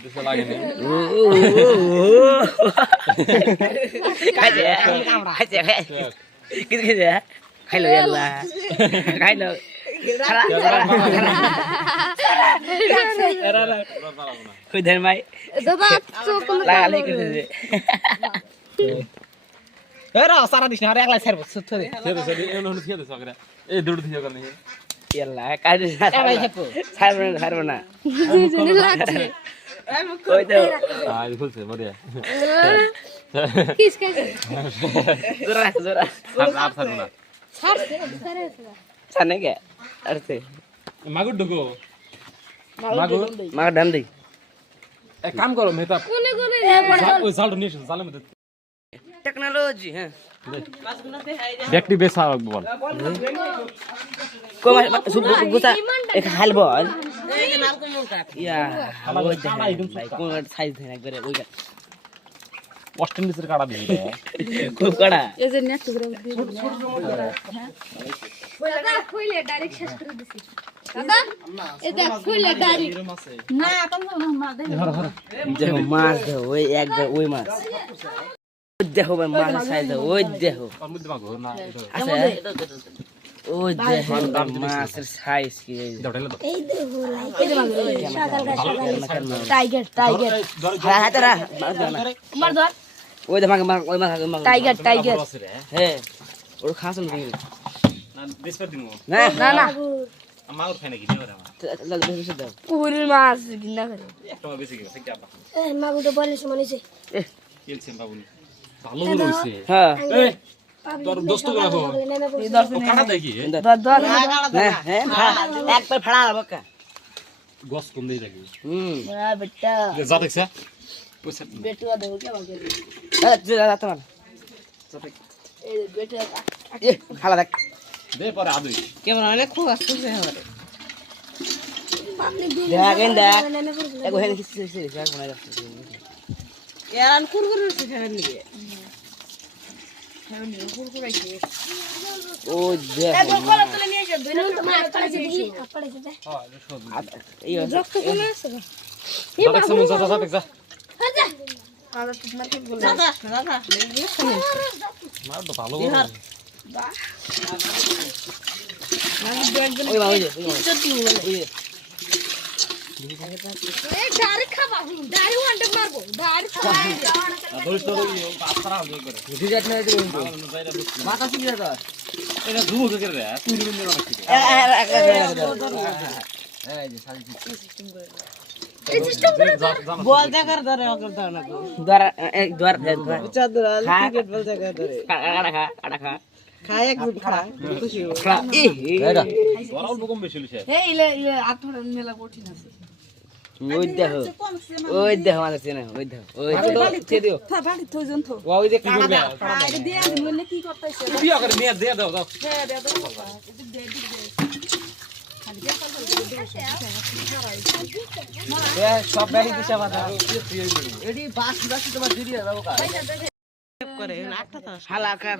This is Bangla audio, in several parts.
কিছু খাইছে খাইলো ইয়াল্লা খাইলো কিছু এরা সারা দিস না আর একলা ছাড়বো সুত্থ দে খেতে সেটি এমন হলে খেতে সকরে এই দৌড় দিয়ে ইয়াল্লা কাজে এবাই হেপো ছাড়বো না ছাড়বো না ওই তো আজ খুলছে বড়িয়া কিস খাইছে জোরা জোরা আর ছাড়বো না ছাড়ছে ছাড়ছে সানে কে আরতে মাগুর ঢুকো মাগুর মা ডাম দেই এক কাম করো মেহতাব কোনে কোনে ওই জালটা নিয়ে এসো জালের মধ্যে টেকনোলজি হ্যাঁ ব্যক্তি বেসা বল। কো সুপ গুসা এক হালবো ইয়া ওই দেখ কোন সাইজ দেন একবারে ওই ওয়েস্ট ইন্ডিজের কাটা দিয়ে খুব কড়া এই যে নেট করে দাদা কইলে ডাইরেক্ট শেষ করে দিছি। দাদা এটা কইলে ডাইরেক্ট না তুমি মা দে মাছ ওই এক ওই মাছ। দেখো ভাই মাছ সাইজ ওই দেখো আছে? ওই দেখো মাছের সাইজ কি? এই। টাইগার টাইগার হ্যাঁ হ্যাঁ তারা ধরো না। মার ধর। ওই দেখ মাকে ওই মাছ টাইগার টাইগার হ্যাঁ ওর খাস না না দেশে দিমু। না। না না। মাগুর খাই নাকি? নিয়ে লাল বেশি দাও। পুকুরের মাছ কিনা করে। একটা বেশি ঠিক বলে বাবু ভালো হইছে হ্যাঁ। এই তোর দোস্ত রাখো। পড়ছে ও কাটা দেখি। ধর ধর হ্যাঁ হ্যাঁ ফাড়া। একবার ফাড়া হবে কা গস কম দিয়ে দেখি হুম। বেটা। যা দেখছে। পয়সা বেটুয়া দেবো কে আমাকে? এই, যে দাদা তোমার এই বেটুয়া এ খালা দেখ। দে পরে আদুই। কেমন খুব এগো কিছু কুরকুর খাবেন ও ভালো খায় এক মিনিট খা খুশি খা ই তোর অল্প কম বেশি হইছে এই ইলে ইলে আঠারো মেলা কঠিন আছে ওই দেখো ওই দেখো আমাদের চেনে ওই দেখো ওই দেখো দিও। থা বাড়ি থইজন থো। ওই যে কাটা দাও আরে দিয়ে দিলে কি করতেছে? বিয়া করে নিয়ে দে দাও দাও। হ্যাঁ দে দাও এ, সব ব্যাগ দিছে মাথা এডি বাস বাস তোমার দিদি কা করে একটা তো শালা কা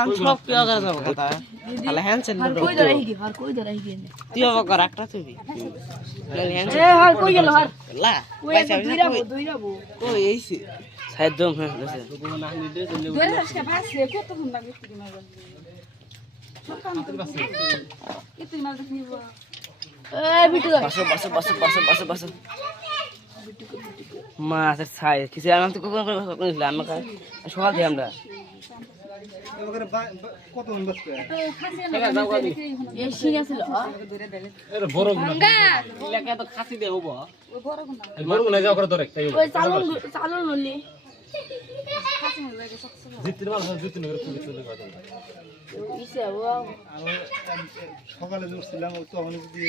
আম সব কি অকর দাও কথা? তাহলে হ্যান্ডসেল আর কই ধরে হিগি আর কই ধরে হিগি তুই অকর একটা তুই তাহলে হ্যান্ডসেল এ আর কই গেল? আর লা কই দুই রাবো দুই রাবো কই? এইছি সাইদম হ্যাঁ বসে ধরে আজকে ভাসে কত ফোন লাগে কি মারবা? কত মার নিব এ বিটু বসো বসো বসো বসো বসো বসো। মাছের ছাই কিছু আমি তো কখন কখন আমাকে সকাল দিয়ে আমরা সকালে উঠছিলাম তখন দিয়ে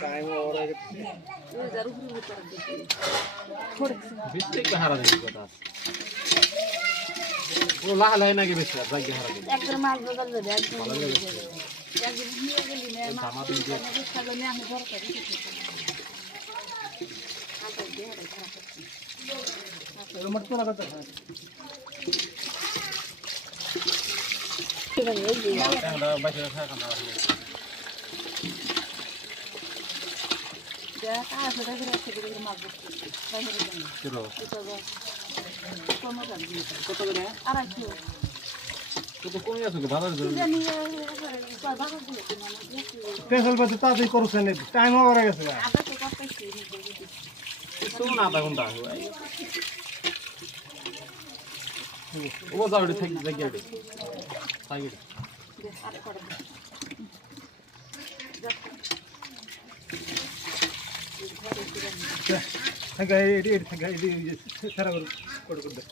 टाइम और है ये जरूर भी कर दीजिए थोड़े बिस्ते के हरा देंगे बता वो लाह लाए ना के बिस्ते रख के हरा देंगे एक बार माल बगल में बैठ बगल में या गिर लिए के लिए मैं सामान दे दे सालों में हम घर कर देंगे हां तो दे रहा है তাড়াতাড়ি করছেন টাইম হয়ে গেছে গা। না আধা ঘণ্টা হয় ও যাও রে থাকি জায়গা রে থাকি থাকা এটি এটি থাকা এটি সারা করে করে করে দে